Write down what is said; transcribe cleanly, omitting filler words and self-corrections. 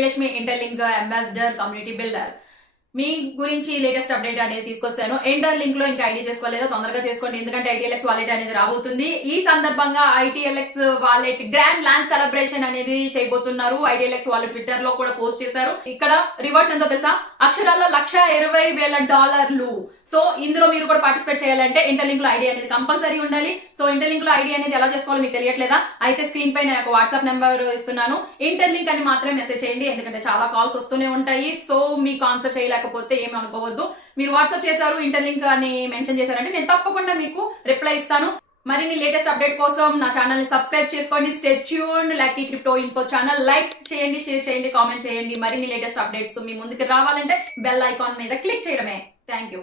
Srilakshmi interlink ambassador community builder. మీ గురించి latest update అనేది తీసుకొస్తాను. ఇంటర్లింక్ లో ఇంకా ఐడి చేసుకోలేదో తొందరగా చేసుకోండి, ఎందుకంటే ITLX వాలెట్ అనేది రాబోతుంది. ఈ సందర్భంగా ITLX wallet grand launch celebration అనేది చేయబోతున్నారు. ITLX వాళ్ళు ట్విట్టర్ లో కూడా పోస్ట్ చేశారు. ఇక్కడ రివార్డ్స్ ఎంతో తెలుసా, అక్షరాల్లో $120,000. సో ఇందులో మీరు కూడా పార్టిసిపేట్ చేయాలంటే ఇంటర్లింక్ లో ఐడి అనేది కంపల్సరీ ఉండాలి. సో ఇంటర్లింక్ లో ఐడి అనేది ఎలా చేసుకోవాలో మీకు తెలియట్లేదా? అయితే స్క్రీన్ పై నాకు వాట్సాప్ నెంబర్ ఇస్తున్నాను, ఇంటర్లింక్ అని మాత్రమే మెసేజ్ చేయండి, ఎందుకంటే చాలా కాల్స్ వస్తూనే ఉంటాయి. సో మీకు ఆన్సర్ చేయలేకపోతే ఏమి అనుకోవద్దు. మీరు వాట్సాప్ చేశారు, ఇంటర్లింక్ అని మెన్షన్ చేశారంటే నేను తప్పకుండా మీకు రిప్లై ఇస్తాను. మరిన్ని లేటెస్ట్ అప్డేట్ కోసం నా ఛానల్ ని సబ్స్క్రైబ్ చేసుకోండి. Stay tuned. Lucky crypto info channel like చేయండి, షేర్ చేయండి, కామెంట్ చేయండి. మరిన్ని లేటెస్ట్ అప్డేట్స్ మీ ముందుకు రావాలంటే బెల్ ఐకాన్ మీద క్లిక్ చేయడమే. Thank you.